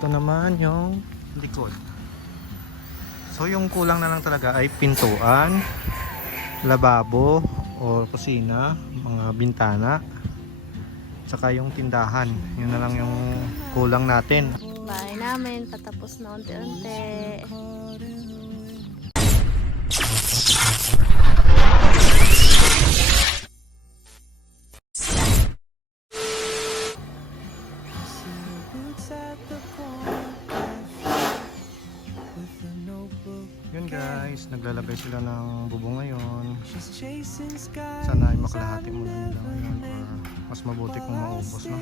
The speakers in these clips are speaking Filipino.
Ito naman yung likod. So yung kulang na lang talaga ay pintuan, lababo o kusina, mga bintana, tsaka yung tindahan. Yun na lang yung kulang natin. Bahay namin, patapos na unti-unti. Yun guys, naglalagay sila ng bubong ngayon. Sana ay makalahati muna nila ngayon or mas mabuti kung maubos na.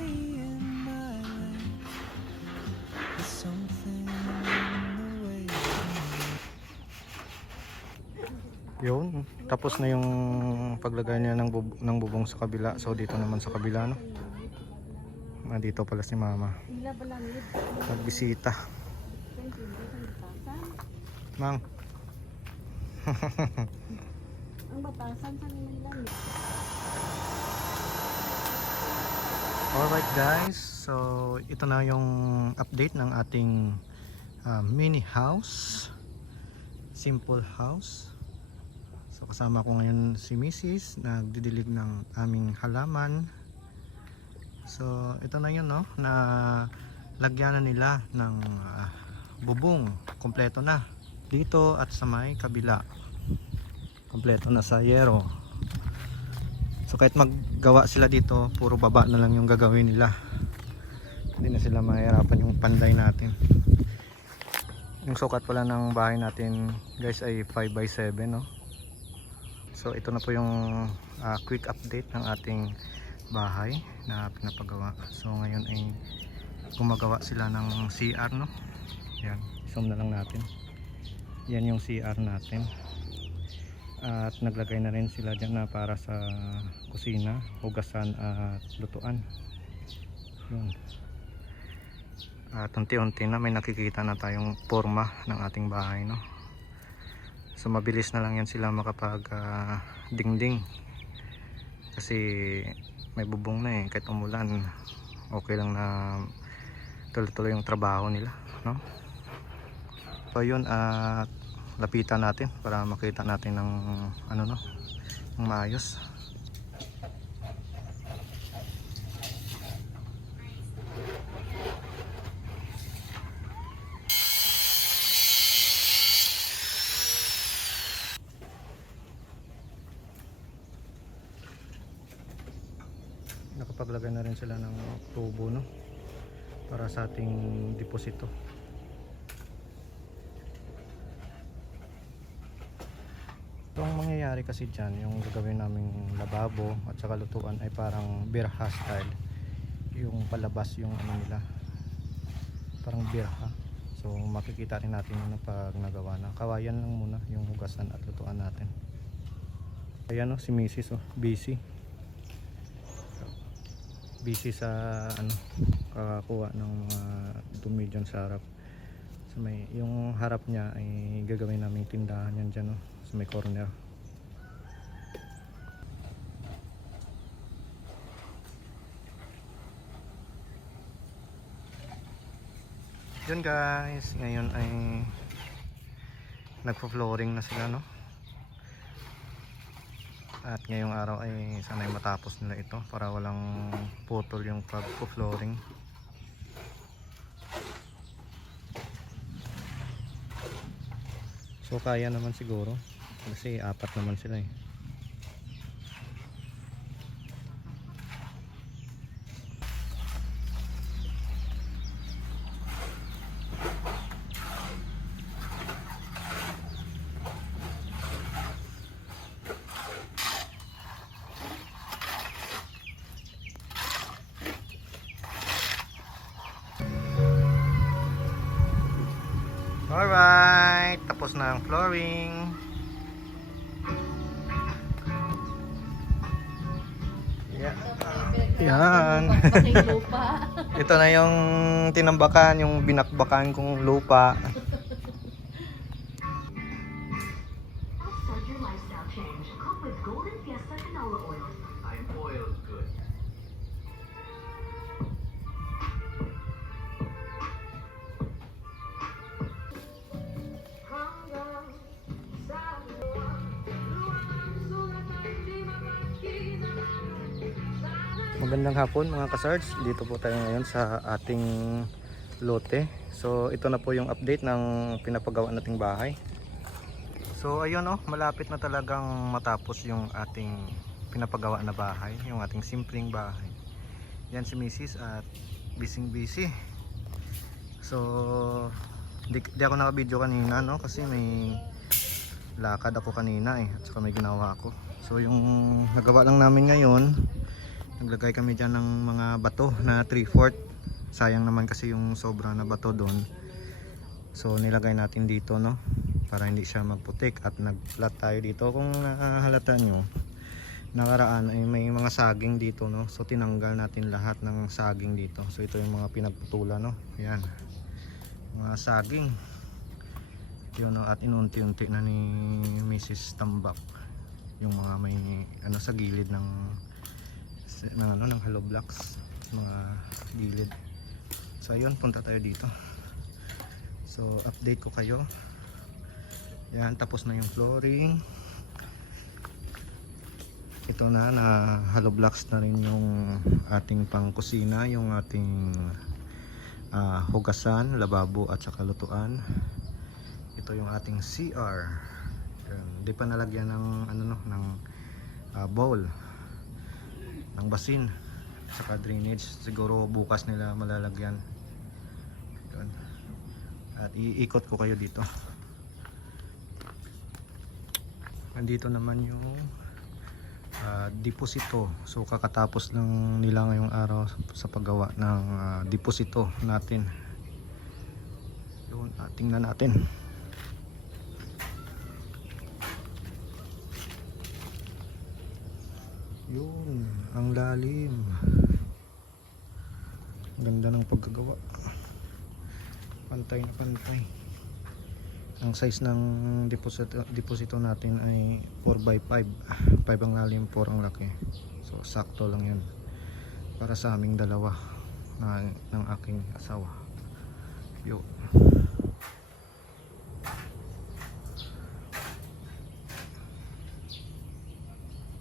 Yun, tapos na yung paglagay niya ng bubong sa kabila. So dito naman sa kabila, no? Dito pala si mama. Nagbisita. Mang. Ang batasan sa nila. Alright guys, so ito na yung update ng ating mini house, simple house. So kasama ko ngayon si Mrs. nagdidilig ng aming halaman. So ito na yun, no, na lagyan na nila ng bubong, kompleto na dito at sa may kabila, kompleto na sa yero. So kahit maggawa sila dito, puro baba na lang yung gagawin nila. Hindi na sila mahirapan yung panday natin. Yung sukat pala ng bahay natin guys ay 5x7, no? So ito na po yung quick update ng ating bahay na pinapagawa. So ngayon ay gumagawa sila ng CR, no? Yan, zoom na lang natin. Yan yung CR natin. At naglagay na rin sila dyan na para sa kusina, hugasan at lutuan. Yun. At unti-unti na may nakikita na tayong forma ng ating bahay, no? So mabilis na lang yan sila makapag dingding. Kasi may bubong na eh, kahit umulan okay lang na tuloy-tuloy yung trabaho nila, no? So yun, at lapitan natin para makita natin ng ano, no, ng maayos. Nakapaglagay na rin sila ng tubo, no, para sa ating deposito. Ang mangyayari kasi dyan, yung gagawin naming lababo at saka lutuan ay parang birha style. Yung palabas yung ano nila, parang birha. So makikita rin natin yun pag nagawa na. Kawayan lang muna yung hugasan at lutuan natin. Ayan, no, si Mrs. Busy sa ano, kakakuha ng dumi dyan sa harap. So yung harap niya ay gagawin namin tindahan yan dyan, no, sa may corner. Yun guys, ngayon ay nagpo-flooring na sila, no? At ngayong araw ay sana'y matapos nila ito para walang putol yung pagpo-flooring. So kaya naman siguro kasi 4 naman sila eh. Alright, tapos na ang flooring. Yeah. Yan. Ito na yung tinambakan, yung binakbakan kong lupa. Magandang hapon mga kasards. Dito po tayo ngayon sa ating lote. So ito na po yung update ng pinapagawa nating bahay. So ayun malapit na talagang matapos yung ating pinapagawa na bahay, yung ating simpleng bahay. Yan si Mrs. at busy. So di ako naka-video kanina kasi may lakad ako kanina at saka may ginawa ako. So yung nagawa lang namin ngayon, naglagay kami dyan ng mga bato na 3/4. Sayang naman kasi yung sobra na bato doon. So nilagay natin dito para hindi siya magputik, at nag-flat tayo dito. Kung nahahalata nyo, nakaraan ay may mga saging dito so tinanggal natin lahat ng saging dito. So ito yung mga pinagputulan Yan, mga saging yun at inunti-unti na ni Mrs. Tambak yung mga may sa gilid ng hollow blocks, mga gilid. So ayun, punta tayo dito. So update ko kayo. Yan, tapos na yung flooring. Ito na hollow blocks na rin yung ating pang kusina, yung ating hugasan, lababo at saka lutuan. Ito yung ating CR. Hindi pa nalagyan ng ng bowl, ng basin saka drainage. Siguro bukas nila malalagyan. Yun. At iikot ko kayo dito. Nandito naman yung deposito. So kakatapos lang nila ngayong araw sa paggawa ng deposito natin. Yun, tingnan natin. Yun, ang lalim. Ganda ng pagkagawa. Pantay na pantay. Ang size ng deposito natin ay 4x5. 5 ang lalim, 4 ang laki. So sakto lang yan para sa aming dalawa ng aking asawa. Yun.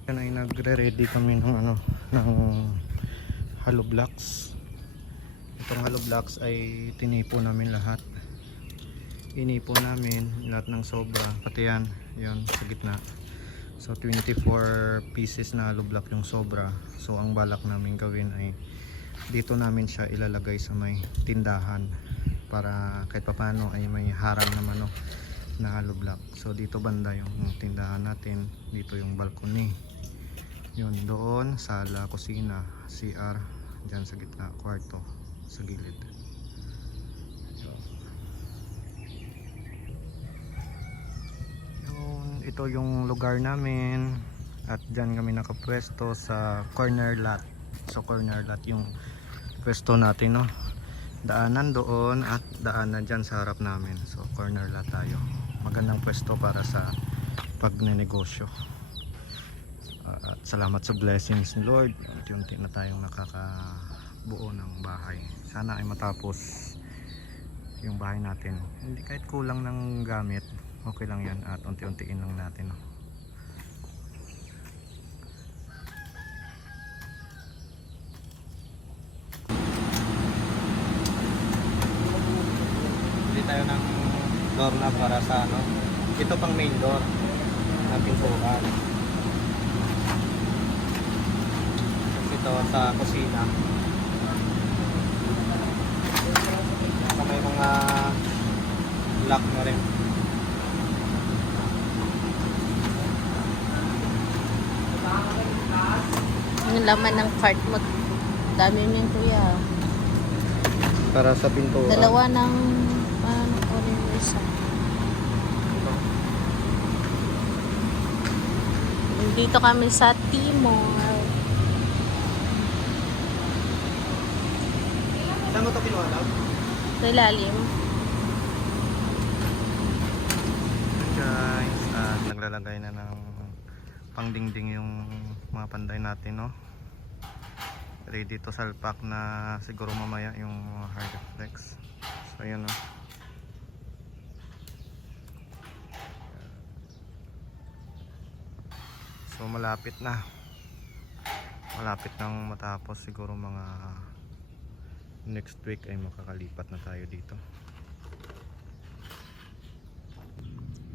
Yan ay nagre-ready kami ng ng hollow blocks. Itong hollow blocks ay tinipo namin lahat. Inipo namin lahat ng sobra, pati yan sa gitna. So 24 pieces na hollow block yung sobra. So ang balak namin gawin ay dito namin siya ilalagay sa may tindahan para kahit papano ay may harang naman na hollow block. So dito banda yung tindahan natin, dito yung balcony. Yun, doon sala, kusina, CR, dyan sa gitna, kwarto sa gilid. Yun, ito yung lugar namin at dyan kami nakapwesto sa corner lot. So corner lot yung pwesto natin daanan doon at daanan dyan sa harap namin. So corner lot tayo. Magandang pwesto para sa pagnenegosyo. At salamat sa blessings ni Lord, unti-unti na tayong nakakabuo ng bahay. Sana ay matapos yung bahay natin. Hindi, kahit kulang ng gamit, okay lang yan at unti-untiin lang natin. Hindi tayo ng door na para sa ito pang main door ng pintuan. Sa kusina so, may mga lock na rin. Yung laman ng cart mo, dami yung kuya. Para sa pintuan. Dalawa ng isa. Dito kami sa Timor. Saan mo ito kinuha? Sa ilalim. Guys, at naglalagay na ng pangdingding yung mga panday natin ready to salpak na siguro mamaya yung hard flex. So ayun so malapit na. malapit nang matapos, siguro mga next week ay makakalipat na tayo dito.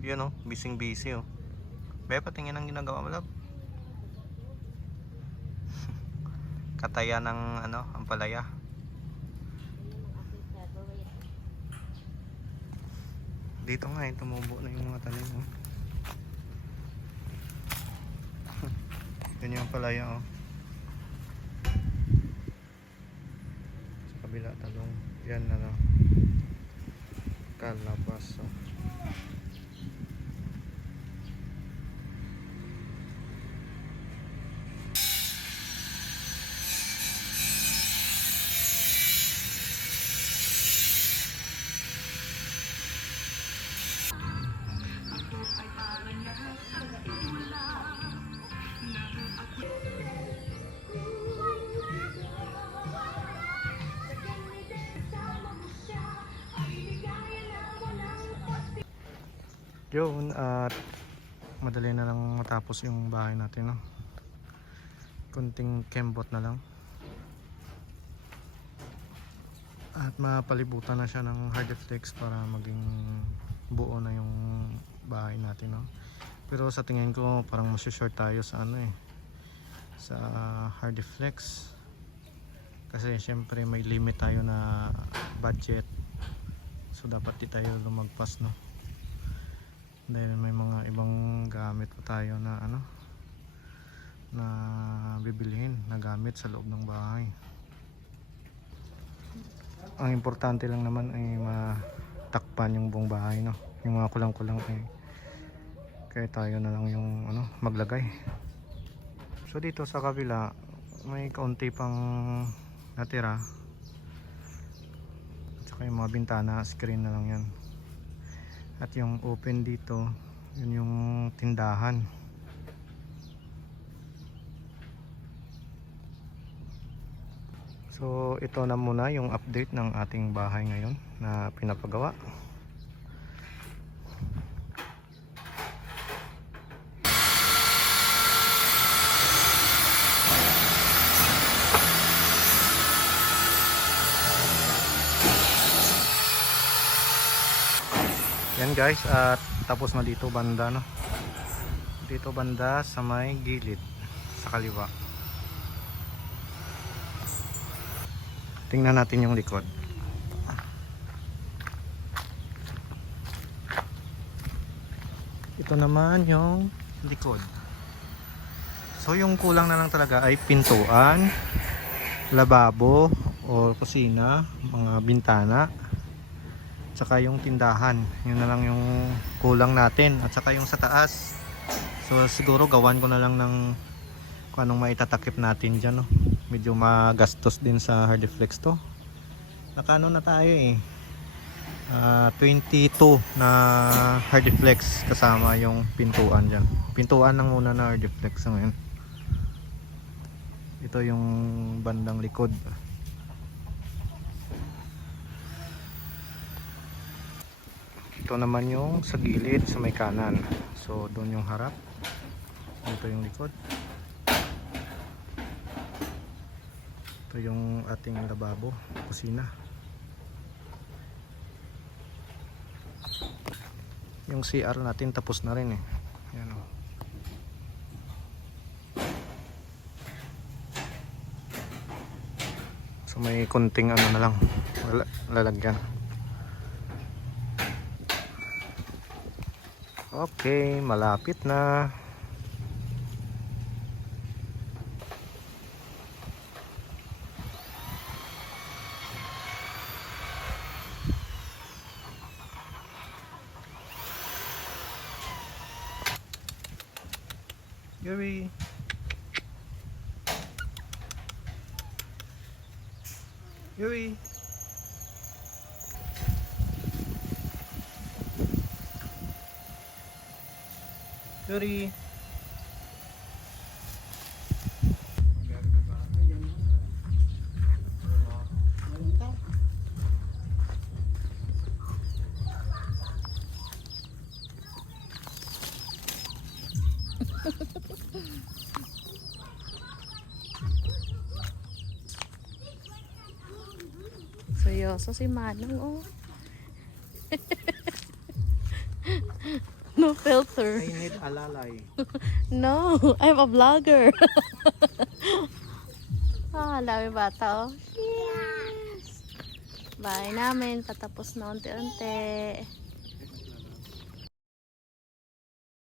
Yun oh, busy busy oh. Be, patingin ang ginagawa mo, love. Kataya ng ano, ampalaya. Dito nga eh, tumubo na yung mga tanim oh. Yun yung ampalaya oh. Sa kabila talong. Yan ano, kalabas oh. Yun, at madali na lang matapos yung bahay natin no? Kunting kembot na lang at mapalibutan na siya ng hardflex para maging buo na yung bahay natin no? Pero sa tingin ko parang masishort tayo sa ano eh, sa hardflex kasi syempre may limit tayo na budget, so dapat di tayo lumagpas no, dahil may mga ibang gamit pa tayo na ano na bibilihin na gamit sa loob ng bahay. Ang importante lang naman ay matakpan yung buong bahay no, yung mga kulang-kulang ay kaya tayo na lang yung ano maglagay. So dito sa kabila may kaunti pang natira at saka yung mga bintana, screen na lang yan. At yung open dito, yun yung tindahan. So ito na muna yung update ng ating bahay ngayon na pinapagawa. Yan guys, at tapos na dito banda no. Dito banda sa may gilid sa kaliwa. Tingnan natin yung likod. Ito naman yung likod. So yung kulang na lang talaga ay pintuan, lababo o kusina, mga bintana, saka yung tindahan. Yun na lang yung kulang natin, at saka yung sa taas. So siguro gawan ko na lang ng kung anong maitatakip natin dyan no? Medyo magastos din sa hardflex to. Nakano na tayo eh, 22 na hardflex kasama yung pintuan dyan. Pintuan lang muna na hardflex ngayon. Ito yung bandang likod. Ito naman yung sa gilid sa may kanan. So doon yung harap, ito yung likod. Ito yung ating lababo, kusina. Yung CR natin tapos na rin eh. Yan o. So may kunting ano na lang lalagyan. Okay, malapit na. Yuri. Yuri. Yuri. Seryoso si Manong, oh. No filter. I need alalay. No, I'm a vlogger. Dami bata, oh. Yes. Bahay namin, patapos na unti-unti.